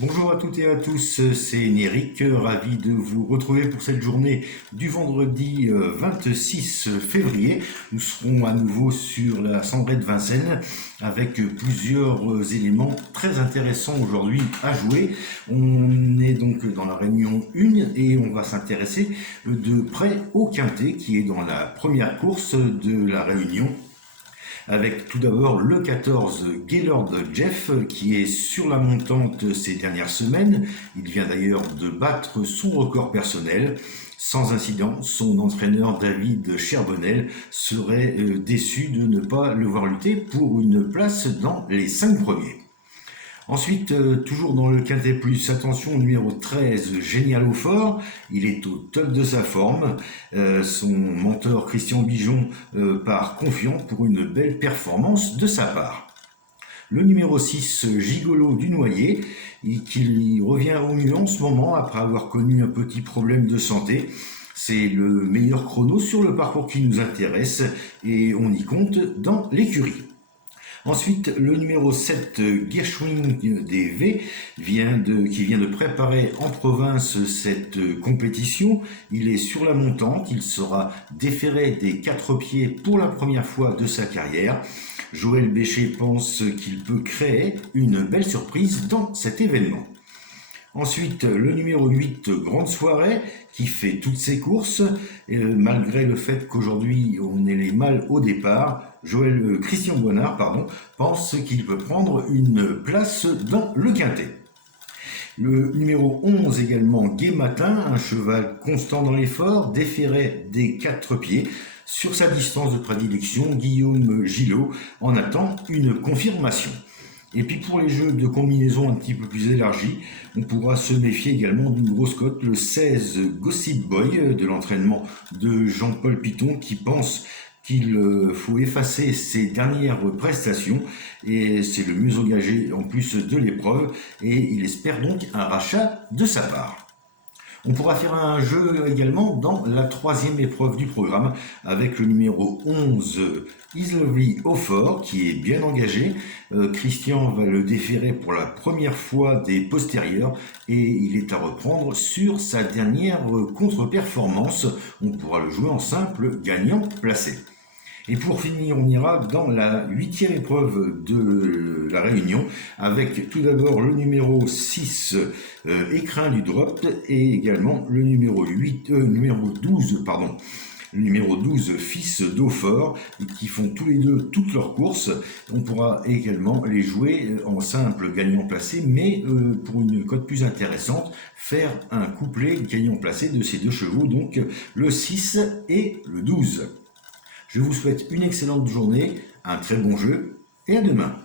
Bonjour à toutes et à tous, c'est Néric, ravi de vous retrouver pour cette journée du vendredi 26 février. Nous serons à nouveau sur la Cendrée de Vincennes avec plusieurs éléments très intéressants aujourd'hui à jouer. On est donc dans la réunion 1 et on va s'intéresser de près au quintet qui est dans la première course de la réunion, avec tout d'abord le 14 Gaylord Jeff qui est sur la montante ces dernières semaines. Il vient d'ailleurs de battre son record personnel. Sans incident, son entraîneur David Cherbonnel serait déçu de ne pas le voir lutter pour une place dans les 5 premiers. Ensuite, toujours dans le Quintet Plus, attention, numéro 13, Génial au fort. Il est au top de sa forme. Son mentor Christian Bijon part confiant pour une belle performance de sa part. Le numéro 6, Gigolo du Noyer, qui revient au mieux en ce moment après avoir connu un petit problème de santé. C'est le meilleur chrono sur le parcours qui nous intéresse et on y compte dans l'écurie. Ensuite, le numéro 7, Gershwin des V, qui vient de préparer en province cette compétition. Il est sur la montante, il sera déféré des 4 pieds pour la première fois de sa carrière. Joël Bécher pense qu'il peut créer une belle surprise dans cet événement. Ensuite, le numéro 8, Grande Soirée, qui fait toutes ses courses, malgré le fait qu'aujourd'hui on ait les mâles au départ. Christian Boinard pense qu'il peut prendre une place dans le quintet. Le numéro 11 également, Gai Matin, un cheval constant dans l'effort, déféré des 4 pieds. Sur sa distance de prédilection, Guillaume Gillot en attend une confirmation. Et puis pour les jeux de combinaison un petit peu plus élargis, on pourra se méfier également d'une grosse cote, le 16 Gossip Boy de l'entraînement de Jean-Paul Piton, qui pense qu'il faut effacer ses dernières prestations et c'est le mieux engagé en plus de l'épreuve et il espère donc un rachat de sa part. On pourra faire un jeu également dans la 3e épreuve du programme avec le numéro 11 Islovely Offer qui est bien engagé. Christian va le déférer pour la première fois des postérieurs et il est à reprendre sur sa dernière contre-performance. On pourra le jouer en simple gagnant placé. Et pour finir, on ira dans la 8e épreuve de la réunion avec tout d'abord le numéro 6 Écrin du Drop et également le numéro 12 Fils d'Eau-Fort qui font tous les deux toutes leurs courses. On pourra également les jouer en simple gagnant placé, mais pour une cote plus intéressante, faire un couplet gagnant placé de ces deux chevaux, donc le 6 et le 12. Je vous souhaite une excellente journée, un très bon jeu et à demain.